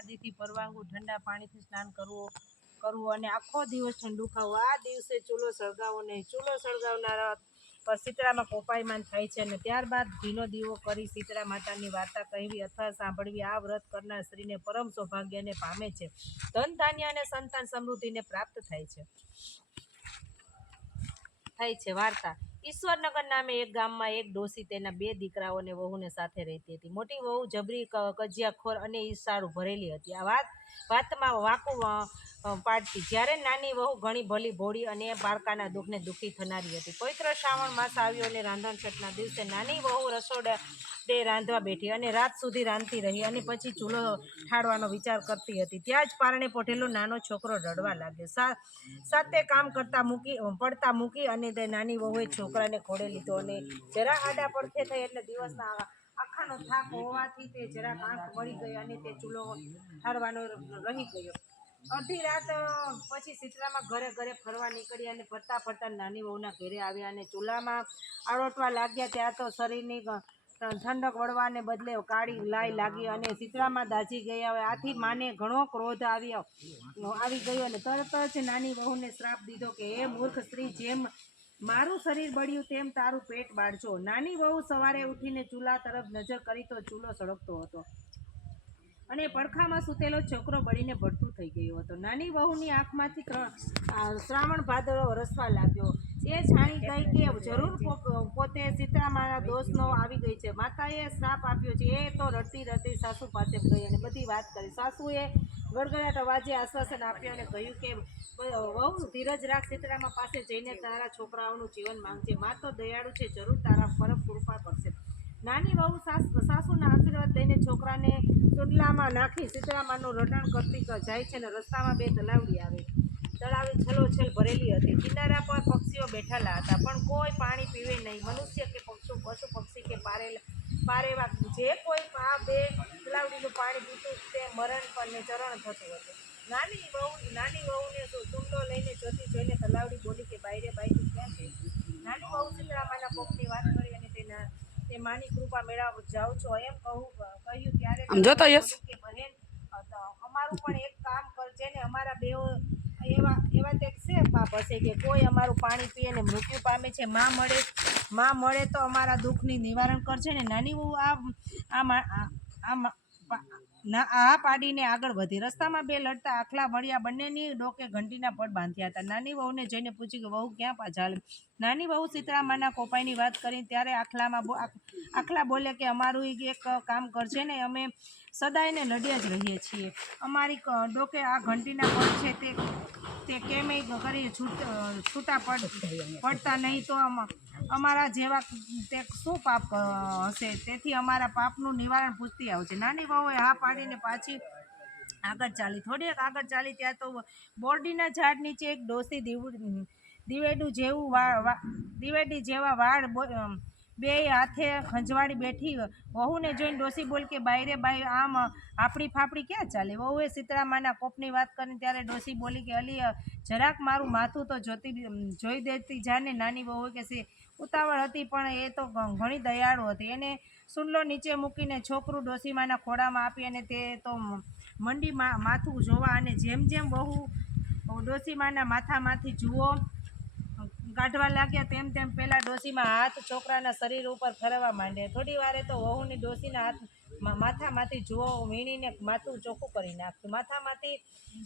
નદીથી પરવાંગું ઠંડા પાણીથી સ્નાન કરવું અને આખો દિવસ ઠંડુ ખાવું। આ દિવસે ચૂલો સળગાવો નહીં। ચૂલો સળગાવનારા પર શીતળામાં કોપાયમાન થાય છે અને ત્યારબાદ ઘીનો દીવો કરી શીતળા માતાની વાર્તા કહેવી અથવા સાંભળવી આ વ્રત કરનાર સ્ત્રીને પરમ સૌભાગ્યને પામે છે, ધન ધાન્ય અને સંતાન સમૃદ્ધિને પ્રાપ્ત થાય છે। વાર્તા ઈશ્વરનગર નામે એક ગામમાં એક ડોસી તેના 2 દીકરાઓ અને વહુને સાથે રહેતી હતી। મોટી વહુ જબરી કજિયાખોર અને ઈર્ષાળુ ભરેલી હતી। આ વાતમાં વાકું પાડતી, જ્યારે નાની વહુ ઘણી ભલી ભોળી અને બાળકાના દુઃખને દુઃખી થનારી હતી। પવિત્ર શ્રાવણ માસ આવ્યો અને રાંધણછઠના દિવસે નાની વહુ રસોડે રાંધવા બેઠી અને રાત સુધી રાંધતી રહી અને પછી ચૂલો ઠાળવાનો વિચાર કરતી હતી। ત્યાં જ પારણે પોઢેલો નાનો છોકરો રડવા લાગ્યો। સાતે કામ પડતા મૂકી અને તે નાની વહુએ છોકરાને ખોળે લીધો અને જરા આડા પડખે થઈ એટલે દિવસના આખાનો થાક હોવાથી તે જરાક આંખ મળી ગઈ અને તે ચૂલો ઠાળવાનો રહી ગયો। અડધી રાત પછી શીતળામાં ઘરે ઘરે ફરવા નીકળ્યા અને ફરતા નાની વહુના ઘરે આવ્યા અને ચૂલામાં આળોટવા લાગ્યા। ત્યાં તો શરીરની ઠંડક વળવાને બદલે કાળી લાઈ લાગી અને શીતળામાં દાઝી ગયા હોય। આથી માને ઘણો ક્રોધ આવી ગયો અને તરત જ નાની વહુને શ્રાપ દીધો કે હે મૂર્ખ સ્ત્રી, જેમ મારું શરીર બળ્યું તેમ તારું પેટ બાળજો। નાની વહુ સવારે ઉઠીને ચૂલા તરફ નજર કરી તો ચૂલો સળગતો હતો અને પડખામાં સૂતેલો છોકરો બળીને ભડથું થઈ ગયો હતો। નાની વહુની આંખમાંથી શ્રાવણ ભાદરો વરસવા લાગ્યો। એ જાણી ગઈ કે જરૂર પોતે શીતળામાના દોષનો આવી ગઈ છે। માતાએ શ્રાપ આપ્યો છે। એ તો રડતી રડતી સાસુ પાસે ગઈ અને બધી વાત કરી। સાસુએ ગડગડાટ અવાજે આશ્વાસન આપ્યું અને કહ્યું કે વહુ ધીરજ રાખ, શીતળામા પાસે જઈને તારા છોકરાઓનું જીવન માંગજે। મા તો દયાળુ છે, જરૂર તારા પર કૃપા કરશે। નાની વહુ સાસુના આશીર્વાદ લઈને છોકરાને ચૂંટલામાં નાખી શીતળામાનું રટણ કરતી જાય છે અને રસ્તામાં 2 તલાવડી આવે। તળાવે છલોછલ ભરેલી હતી। કિનારા પર પક્ષીઓ બેઠેલા હતા, પણ કોઈ પાણી પીવે નહીં। મનુષ્ય કે પશુ પક્ષી કે પારેવા જે કોઈ આ 2 તલાવડીનું પાણી પીતું તે મરણ પરને ચરણ થતું હતું। નાની વહુને ચૂંટલો લઈને જોઈને તલાવડી બોલી કે બાયરે બાઈ તું ક્યાં છે? નાની વહુ શીતળામાના કોપની વાત કરી અને તે માની કૃપા મેળવવા જાઉં છો એમ કહ્યું ત્યારે કે બહેન, અમારું પણ એક કામ કરજે ને। અમારા બેઓ એવા તે છે પાપ હશે કે કોઈ અમારું પાણી પીએ ને મૃત્યુ પામે છે? માં મળે તો અમારા દુઃખની નિવારણ કરજે ને। નાની વહુ આ પાડીને આગળ વધી। રસ્તામાં 2 લડતા આખલા મળ્યા, બંનેની ડોકે ઘંટીના પડ બાંધ્યા હતા। નાની વહુને જોઈને પૂછ્યું કે વહુ ક્યાં ચાલે? નાની વહુ શીતળામાના કોપાઈની વાત કરી ત્યારે આખલા બોલે કે અમારું એક કામ કરજે ને, અમે સદાયને લડ્યા જ રહીએ છીએ। અમારી ડોકે આ ઘંટીના પડ છે તે કેમેય કરી છૂટા પડતા નહીં તો અમારા જેવા તે શું પાપ હશે? તેથી અમારા પાપનું નિવારણ પૂછતી આવજે। નાની વહુએ હા પાડીને પાછી આગળ ચાલી। થોડીક આગળ ચાલી ત્યાં તો બોરડીના ઝાડ નીચે એક ડોસી દિવેડી જેવા વાળ 2 હાથે ખંજવાળી બેઠી। વહુને જોઈને ડોસી બોલ કે બાયરે બાઈ આમ હાફડી ફાફડી ક્યાં ચાલે? વહુએ શીતળામાના કોપની વાત કરી ત્યારે ડોસી બોલી કે અલી જરાક મારું માથું તો જોઈ દેતી જાને। નાની વહુ કે ઉતાવળ હતી પણ એ તો ઘણી દયાળુ હતી। એને સુંડલો નીચે મૂકીને છોકરું ડોસીમાના ખોળામાં આપી અને તે તો મંડી માથું જોવા અને જેમ વહુ ડોસીમાના માથામાંથી જુઓ કાઢવા લાગ્યા તેમ પેલા ડોસીમાં હાથ છોકરાના શરીર ઉપર ફરવા માંડ્યા। થોડી વારે તો વહુની ડોસીના હાથ માથામાંથી જુઓ વીણીને માથું ચોખ્ખું કરી નાખ્યું। માથામાંથી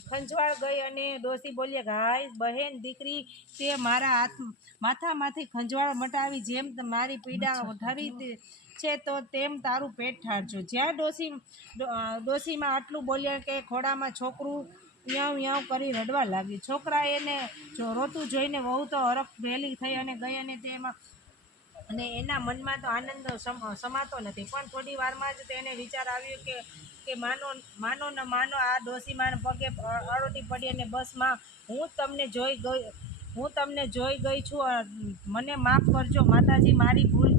ખંજવાળ ગઈ અને ડોસી બોલ્યા કે હાય બહેન દીકરી, તે મારા માથામાંથી ખંજવાળ મટાવી જેમ મારી પીડા ઠરી છે તો તેમ તારું પેટ ઠારજો। જ્યાં ડોસીમાં આટલું બોલ્યા કે ખોડામાં છોકરું યાવ યાવ કરી રડવા લાગ્યું। છોકરા એને રોતું જોઈને વહુ તો હરખ ભેલી થઈ અને ગઈ અને એના મનમાં તો આનંદ સમાતો નથી। પણ થોડી વારમાં જ તેને વિચાર આવ્યો કે માનો ન માનો આ ડોસીમાના પગે આળોટી પડી અને બસ માં હું તમને જોઈ ગઈ છું, મને માફ કરજો માતાજી, મારી ભૂલ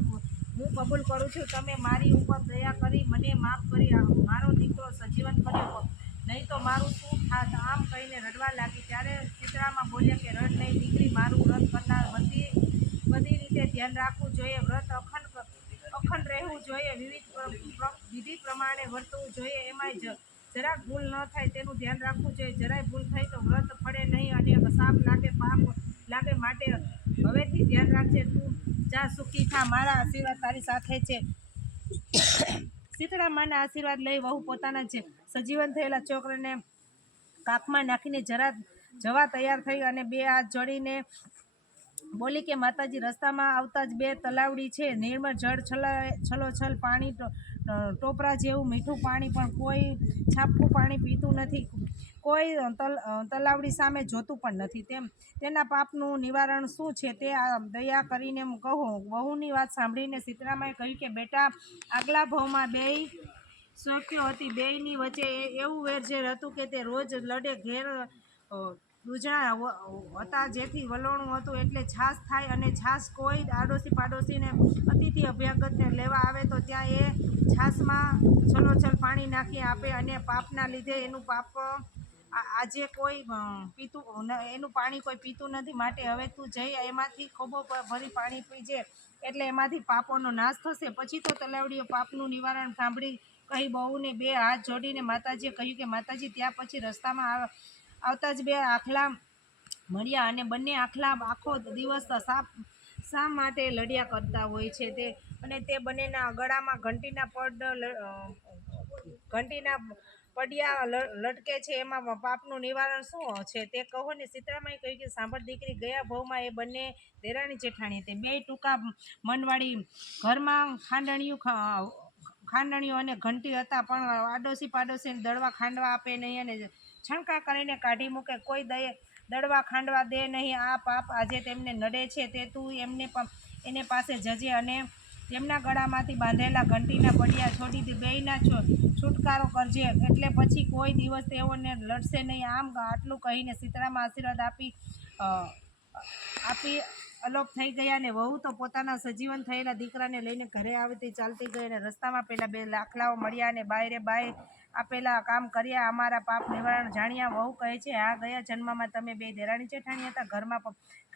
હું કબૂલ કરું છું। તમે મારી ઉપર દયા કરી મને માફ કરી મારો દીકરો સજીવન કર્યો, નહીં તો મારું શું થાત? આમ કહીને રડવા લાગી। ત્યારે શીતળામાં બોલ્યા કે રડ નહીં દીકરી, મારું વ્રત કરનાર બધી રીતે ધ્યાન રાખવું જોઈએ, વ્રત અખંડ રહેવું જોઈએ, વિધિ પ્રમાણે વર્તવું જોઈએ, એમાંય જરાક ભૂલ ન થાય તેનું ધ્યાન રાખવું જોઈએ. જરાય ભૂલ થાય તો વ્રત ફળે નહીં અને સાપ લાગે, પાપ લાગે. માટે હવેથી ધ્યાન રાખજે. તું જા, સુખી થા, મારા આશીર્વાદ તારી સાથે છે. શીતળા માના આશીર્વાદ લઈ વહુ પોતાના સજીવન થયેલા છોકરાને કાખમાં નાખીને જવા તૈયાર થઈ અને બે હાથ જોડીને બોલી કે માતાજી, રસ્તામાં આવતા જ બે તલાવડી છે, નિર્મળ જળ, છલોછલ પાણી, ટોપરા જેવું મીઠું પાણી, પણ કોઈ છાપકું પાણી પીતું નથી, કોઈ તલાવડી સામે જોતું પણ નથી. તેના પાપનું નિવારણ શું છે તે દયા કરીને કહો. વહુની વાત સાંભળીને શીતળામાએ કહ્યું કે બેટા, આગલા ભાવમાં બેય સખ્યો હતી. બેયની વચ્ચે એવું વેરઝેર હતું કે તે રોજ લડે. ઘેર દૂજણા હતા, જેથી વલોણું હતું એટલે છાશ થાય, અને છાશ કોઈ આડોશી પાડોશીને અતિથિ અભ્યાગતને લેવા આવે તો ત્યાં એ છાશમાં છલોછલ પાણી નાખી આપે, અને પાપના લીધે એનું પાપ આજે કોઈ એનું પાણી કોઈ પીતું નથી. માટે હવે તું જઈ એમાંથી ખોબો ભરી પાણી પીજે, એટલે એમાંથી પાપોનો નાશ થશે. પછી તો તલાવડીઓ પાપનું નિવારણ સાંભળી કહી બહુને બે હાથ જોડીને માતાજીએ કહ્યું કે માતાજી, ત્યાં પછી રસ્તામાં આવતા જ બે આખલા મળ્યા, અને બંને આખલા આખો દિવસ શા માટે લડ્યા કરતા હોય છે તે બંનેના ગળામાં ઘંટીના પડિયા લટકે છે. એમાં પાપનું નિવારણ શું છે તે કહો ને. શીતળામાએ કહ્યું કે સાંભળ દીકરી, ગયા ભાવમાં એ બંને દેરાણી જેઠાણી હતી. બે ટૂંકા મનવાળી, ઘરમાં ખાંડણીઓ અને ઘંટી હતા, પણ આડોશી પાડોશીને દળવા ખાંડવા આપે નહીં અને છણકા કરીને કાઢી મૂકે. કોઈ દળવા ખાંડવા દે નહીં. આ પાપ આજે તેમને નડે છે તે તું એને પાસે જજે અને તેમના ગળામાંથી બાંધેલા ઘંટીના પડિયા છોડી દે. બેયના છુટકારો કરજે, એટલે પછી કોઈ દિવસ તેઓને લડશે નહીં. આટલું કહીને શીતળામાં આશીર્વાદ આપી અલોપ થઈ ગયા. અને વહુ તો પોતાના સજીવન થયેલા દીકરાને લઈને ઘરે આવતી ચાલતી ગઈ, અને રસ્તામાં પેલા બે લાખલાઓ મળ્યા અને બાય આપેલા કામ કર્યા, અમારા પાપ નિવારણ જાણ્યા. વહુ કહે છે, હા, ગયા જન્મમાં તમે બે દેરાણી જેઠાણી હતા. ઘરમાં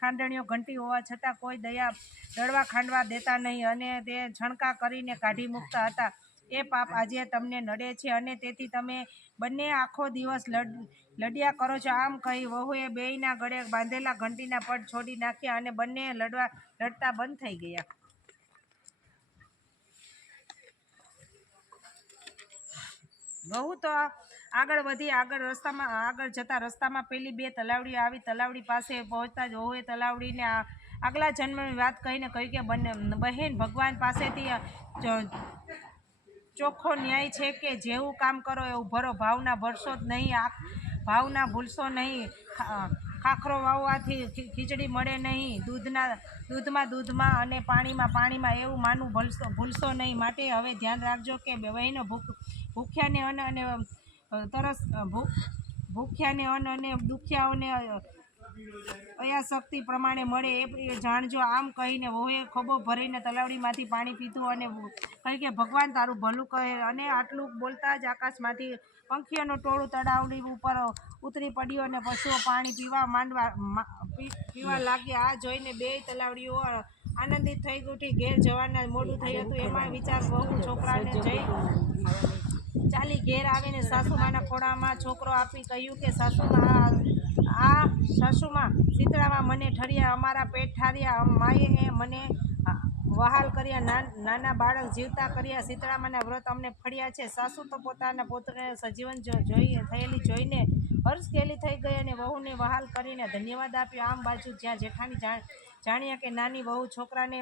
ખાંડણીઓ ઘંટી હોવા છતાં કોઈ દળવા ખાંડવા દેતા નહીં, અને તે છણકા કરીને કાઢી મૂકતા હતા. એ પાપ આજે તમને નડે છે, અને તેથી તમે બંને આખો દિવસ લડ્યા કરો છો. આમ કહી વહુએ બેયના ગળે બાંધેલા ઘંટીના પડ છોડી નાખ્યા, અને બંને લડતા બંધ થઈ ગયા. વહુ તો આગળ વધી. આગળ જતા રસ્તામાં પેલી બે તલાવડીઓ આવી. તલાવડી પાસે પહોંચતા જ વહુએ તલાવડીને આગલા જન્મની વાત કહીને કહ્યું કે બહેન, ભગવાન પાસેથી ચોખ્ખો ન્યાય છે કે જેવું કામ કરો એવું ભરો. ભાવના ભરશો જ નહીં, ભાવના ભૂલશો નહીં. ખાખરો વાવવાથી ખીચડી મળે નહીં. દૂધમાં અને પાણીમાં એવું માનવું ભૂલશો નહીં. માટે હવે ધ્યાન રાખજો કે બહેનો, ભૂખ્યાને અન્ન અને દુખિયાઓને અયાશક્તિ પ્રમાણે મળે એ જાણજો. આમ કહીને વહુએ ખોબો ભરીને તલાવડીમાંથી પાણી પીધું અને કહ્યું કે ભગવાન તારું ભલું કહે. અને આટલું બોલતા જ આકાશમાંથી પંખીઓનું ટોળું તલાવડી ઉપર ઉતરી પડ્યું, અને પશુઓ પાણી પીવા લાગ્યા. આ જોઈને બે તલાવડીઓ આનંદિત થઈ ઉઠી ઘેર જવાના મોડું થયું હતું. એમાં વિચાર વહુ છોકરાને ચાલી ઘેર આવીને સાસુમાના ખોળામાં છોકરો આપી કહ્યું કે સાસુમાં, શીતળામાં મને ઠર્યા, અમારા પેટ ઠાર્યા. માએ મને વહાલ કર્યા, નાના બાળક જીવતા કર્યા. શીતળામાના વ્રત અમને ફળ્યા છે. સાસુ તો પોતાના પુત્રને સજીવન થયેલી જોઈને હર્ષઘેલી થઈ ગઈ અને વહુને વહાલ કરીને ધન્યવાદ આપ્યો. આમ બાજુ જ્યાં જેઠાણી જાણ્યા કે નાની વહુ છોકરાને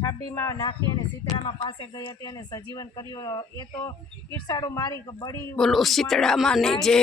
છાબડીમાં નાખી અને શીતળામાં પાસે ગઈ હતી અને સજીવન કર્યું, એ તો ઈર્ષાળુ મારી બળી. બોલો શીતળામાને જય.